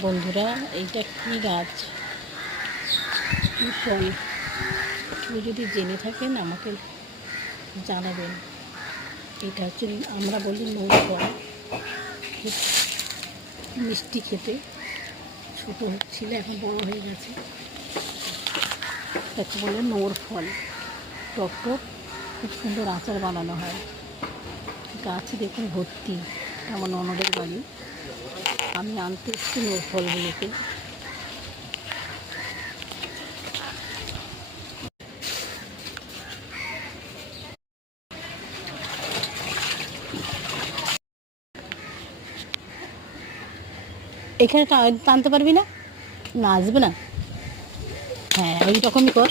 বন্ধুরা, এইটা কি গাছ, কি ফল? কেউ যদি জেনে থাকেন আমাকে জানাবেন। এটা হচ্ছে, আমরা বলি নৌর ফল। খুব মিষ্টি খেতে, ছোটো ছিল এখন বড় হয়ে গেছে। তাকে বলে নৌর ফল। টক টক, খুব সুন্দর আচার বানানো হয়। গাছে দেখুন ভর্তি, আমার ননদের বাড়ি। আমি আনতে এসেছি নৌর ফলগুলোকে। এখানে টানতে পারবি না? না, আসবে না। হ্যাঁ, ওই রকমই কর।